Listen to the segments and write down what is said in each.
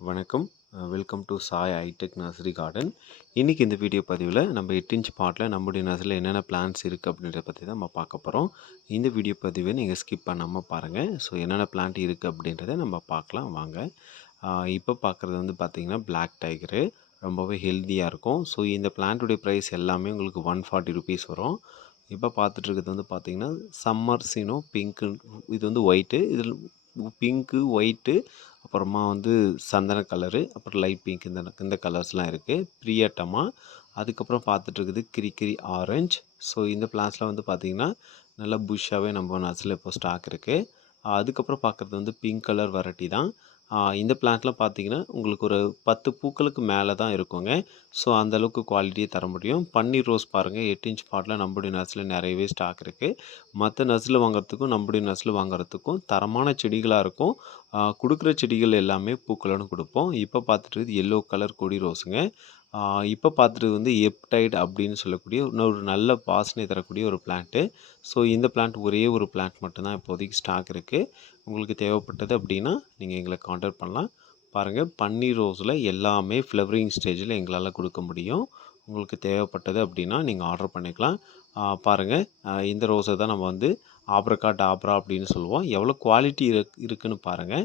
வணக்கம். Welcome to Sai hitech nursery garden இன்றைக்கி இந்த வீடியோ பதிவில் நம்ம எட்டு இன்ச் பாட்டில் நம்முடைய நர்சரியில் என்னென்ன பிளான்ஸ் இருக்குது அப்படின்றத பற்றி தான் நம்ம பார்க்க போகிறோம் இந்த வீடியோ பதிவை நீங்கள் ஸ்கிப் பண்ணாமல் பாருங்கள் ஸோ என்னென்ன பிளான்ட் இருக்குது அப்படின்றத நம்ம பார்க்கலாம் வாங்க. இப்போ பார்க்குறது வந்து பார்த்திங்கன்னா பிளாக் டைகரு ரொம்பவே ஹெல்த்தியாக இருக்கும். ஸோ இந்த பிளான்ட்டுடைய ப்ரைஸ் எல்லாமே உங்களுக்கு ஒன் ஃபார்ட்டி ருபீஸ் வரும். இப்போ பார்த்துட்ருக்கிறது வந்து பார்த்திங்கன்னா சம்மர் சீனோ பிங்க்கு இது வந்து ஒயிட்டு இதில் பிங்க்கு ஒயிட்டு அப்புறமா வந்து சந்தன கலரு அப்புறம் லைட் பிங்க் இந்த இந்த கலர்ஸ்லாம் இருக்குது பிரியட்டமா. அதுக்கப்புறம் பார்த்துட்டு இருக்குது கிரி கிரி ஆரஞ்ச் ஸோ இந்த பிளான்ஸ்லாம் வந்து பார்த்திங்கன்னா நல்லா புஷ்ஷாகவே நம்ம நர்ஸில் இப்போ ஸ்டாக் இருக்குது அதுக்கப்புறம் பார்க்குறது வந்து பிங்க் கலர் வெரைட்டி தான். இந்த பிளான்ட்லாம் பார்த்தீங்கன்னா உங்களுக்கு ஒரு பத்து பூக்களுக்கு மேலே தான் இருக்குங்க. ஸோ அந்தளவுக்கு குவாலிட்டியை தர முடியும். பன்னீர் ரோஸ் பாருங்கள் எட்டு இன்ச் பாட்டில் நம்முடைய நர்ஸில் நிறையவே ஸ்டாக் இருக்குது மற்ற நர்ஸில் வாங்குறதுக்கும் நம்முடைய நர்ஸில் வாங்குறதுக்கும் தரமான செடிகளாக இருக்கும். கொடுக்குற செடிகள் எல்லாமே பூக்களோடு கொடுப்போம். இப்போ பார்த்துட்டு எல்லோ கலர் கொடி ரோஸுங்க. இப்போ பார்த்துட்டு வந்து எப்டைட் அப்படின்னு சொல்லக்கூடிய இன்னொரு நல்ல வாசனை தரக்கூடிய ஒரு பிளான்ட்டு. ஸோ இந்த பிளான்ட் ஒரே ஒரு பிளான்ட் மட்டும்தான் இப்போதைக்கு ஸ்டாக் இருக்குது உங்களுக்கு தேவைப்பட்டது அப்படின்னா நீங்கள் எங்களை காண்டாக்ட் பண்ணலாம். பாருங்கள் பன்னீர் ரோஸில் எல்லாமே ஃப்ளவரிங் ஸ்டேஜில் எங்களால் கொடுக்க முடியும். உங்களுக்கு தேவைப்பட்டது அப்படின்னா நீங்கள் ஆர்டர் பண்ணிக்கலாம். பாருங்கள் இந்த ரோஸை தான் நம்ம வந்து ஆப்ரக்கா டாப்ரா அப்படின்னு சொல்லுவோம். எவ்வளோ குவாலிட்டி இருக் இருக்குன்னு பாருங்கள்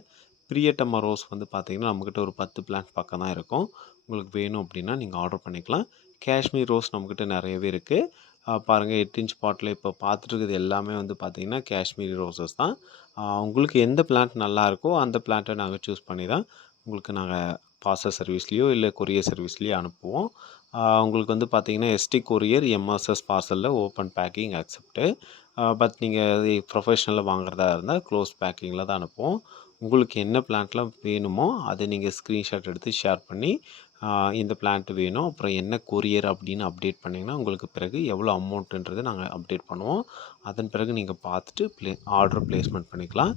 பிரியட்டம்மா ரோஸ் வந்து பார்த்திங்கன்னா நம்மக்கிட்ட ஒரு பத்து பிளான்ட் பக்கம் தான் இருக்கும். உங்களுக்கு வேணும் அப்படின்னா நீங்கள் ஆர்டர் பண்ணிக்கலாம். காஷ்மீர் ரோஸ் நம்மக்கிட்ட நிறையவே இருக்குது பாருங்கள் எட்டு இன்ச் பாட்டில் இப்போ பார்த்துட்டு எல்லாமே வந்து பார்த்திங்கன்னா காஷ்மீரி ரோசஸ் தான். உங்களுக்கு எந்த பிளான்ட் நல்லா இருக்கோ அந்த பிளான்ட்டை நாங்கள் சூஸ் பண்ணி தான் உங்களுக்கு நாங்கள் பார்சல் சர்வீஸ்லேயோ இல்லை கொரியர் சர்வீஸ்லேயோ அனுப்புவோம். உங்களுக்கு வந்து பார்த்திங்கன்னா எஸ்டி கொரியர் எம்எஸ்எஸ் பார்சலில் ஓப்பன் பேக்கிங் அக்செப்ட்டு பட் நீங்கள் ப்ரொஃபஷ்னலில் வாங்குறதா இருந்தால் க்ளோஸ் பேக்கிங்கில் தான் அனுப்புவோம். உங்களுக்கு என்ன பிளான்ட்லாம் வேணுமோ அதை நீங்கள் ஸ்க்ரீன்ஷாட் எடுத்து ஷேர் பண்ணி இந்த பிளான்ட் வேணும். அப்புறம் என்ன கொரியர் அப்படின்னு அப்டேட் பண்ணிங்கன்னா உங்களுக்கு பிறகு எவ்வளோ அமௌண்ட்டுன்றது நாங்கள் அப்டேட் பண்ணுவோம். அதன் பிறகு நீங்கள் பார்த்துட்டு ப்ளே ஆர்டர் ப்ளேஸ்மெண்ட் பண்ணிக்கலாம்.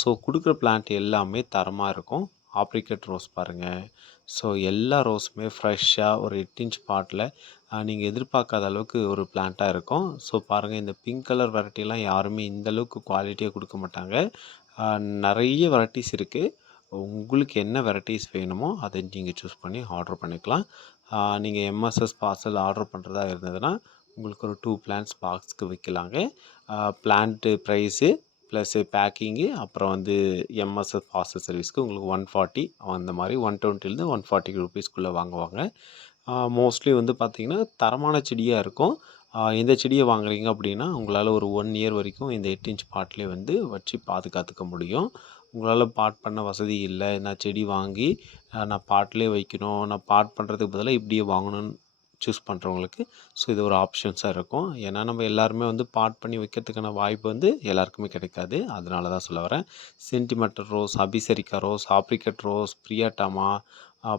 ஸோ கொடுக்குற பிளான்ட் எல்லாமே தரமாக இருக்கும். ஆப்ரிக்கட் ரோஸ் பாருங்கள் ஸோ எல்லா ரோஸுமே ஃப்ரெஷ்ஷாக ஒரு எட்டு இன்ச் பாட்டில் நீங்கள் எதிர்பார்க்காத அளவுக்கு ஒரு பிளான்ட்டாக இருக்கும். ஸோ பாருங்கள் இந்த பிங்க் கலர் வெரைட்டிலாம் யாருமே இந்தளவுக்கு குவாலிட்டியாக கொடுக்க மாட்டாங்க. நிறைய வெரைட்டிஸ் இருக்குது உங்களுக்கு என்ன வெரைட்டிஸ் வேணுமோ அதை நீங்கள் சூஸ் பண்ணி ஆர்டர் பண்ணிக்கலாம். நீங்கள் எம்எஸ்எஸ் பார்சல் ஆர்டர் பண்ணுறதா இருந்ததுன்னா உங்களுக்கு ஒரு டூ பிளான்ஸ் பாக்ஸ்க்கு விற்கலாங்க பிளான்ட்டு ப்ரைஸு ப்ளஸ்ஸு பேக்கிங்கு அப்புறம் வந்து எம்எஸ்எஸ் ஃபாஸ்ட் சர்வீஸ்க்கு உங்களுக்கு ஒன் ஃபார்ட்டி அந்த மாதிரி ஒன் டுவெண்ட்டிலேருந்து ஒன் ஃபார்ட்டி ருபீஸ்க்குள்ளே வாங்குவாங்க. மோஸ்ட்லி வந்து பார்த்திங்கன்னா தரமான செடியாக இருக்கும். எந்த செடியை வாங்குறீங்க அப்படின்னா உங்களால் ஒரு ஒன் இயர் வரைக்கும் இந்த எட்டு இன்ச் பாட்லேயே வந்து வச்சு பாதுகாத்துக்க முடியும். உங்களால் பாட் பண்ண வசதி இல்லை. நான் செடி வாங்கி நான் பாட்டிலே வைக்கணும். நான் பாட் பண்ணுறதுக்கு பதிலாக இப்படியே வாங்கணும்னு சூஸ் பண்ணுறவங்களுக்கு ஸோ இது ஒரு ஆப்ஷன்ஸாக இருக்கும். ஏன்னா நம்ம எல்லாருமே வந்து பாட் பண்ணி வைக்கிறதுக்கான வாய்ப்பு வந்து எல்லாருக்குமே கிடைக்காது. அதனால தான் சொல்ல வரேன். சென்டிமெட்டர் ரோஸ் அபிசரிக்கா ரோஸ் ஆப்ரிக்கட் ரோஸ் பிரியாட்டாமா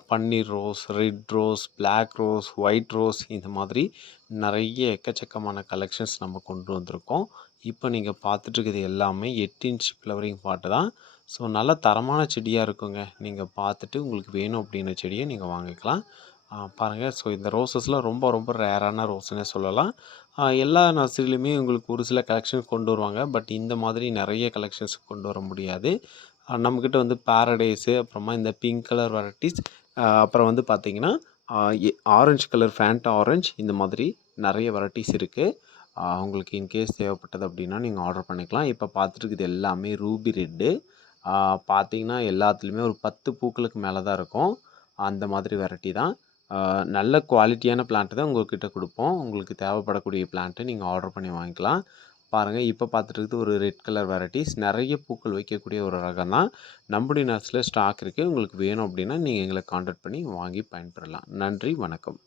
பன்னீர் rose red rose black rose white rose இந்த மாதிரி நிறைய எக்கச்சக்கமான கலெக்ஷன்ஸ் நம்ம கொண்டு வந்திருக்கோம். இப்போ நீங்கள் பார்த்துட்ருக்குது எல்லாமே எட்டு இன்ச் ஃப்ளவரிங் பாட்டு தான். ஸோ நல்ல தரமான செடியாக இருக்குங்க. நீங்கள் பார்த்துட்டு உங்களுக்கு வேணும் அப்படின்ற செடியை நீங்கள் வாங்கிக்கலாம். பாருங்கள் ஸோ இந்த ரோசஸ்லாம் ரொம்ப ரொம்ப ரேரான ரோஸ்னே சொல்லலாம். எல்லா நர்சரிலையுமே உங்களுக்கு ஒரு சில கலெக்ஷன் கொண்டு வருவாங்க. பட் இந்த மாதிரி நிறைய கலெக்ஷன்ஸ் கொண்டு வர முடியாது. நம்மக்கிட்ட வந்து பேரடைஸு அப்புறமா இந்த பிங்க் கலர் வெரைட்டிஸ் அப்புறம் வந்து பார்த்திங்கன்னா ஆரஞ்சு கலர் ஃபேண்டா ஆரஞ்ச் இந்த மாதிரி நிறைய வெரைட்டிஸ் இருக்குது உங்களுக்கு இன்கேஸ் தேவைப்பட்டது அப்படின்னா நீங்கள் ஆர்டர் பண்ணிக்கலாம். இப்போ பார்த்துருக்குது எல்லாமே ரூபி ரெட்டு. பார்த்தீங்கன்னா எல்லாத்துலேயுமே ஒரு பத்து பூக்களுக்கு மேலே தான் இருக்கும். அந்த மாதிரி வெரைட்டி தான். நல்ல குவாலிட்டியான பிளான்ட்டு தான் உங்கள்கிட்ட கொடுப்போம். உங்களுக்கு தேவைப்படக்கூடிய பிளான்ட்டு நீங்கள் ஆர்டர் பண்ணி வாங்கிக்கலாம். பாருங்கள் இப்போ பார்த்துட்டு இருக்குது ஒரு ரெட் கலர் வெரைட்டிஸ். நிறைய பூக்கள் வைக்கக்கூடிய ஒரு ரகம் தான். நம்முடைய நர்ஸில் ஸ்டாக் இருக்குது உங்களுக்கு வேணும் அப்படின்னா நீங்கள் எங்களை காண்டாக்ட் பண்ணி வாங்கி பயன்பெறலாம். நன்றி வணக்கம்.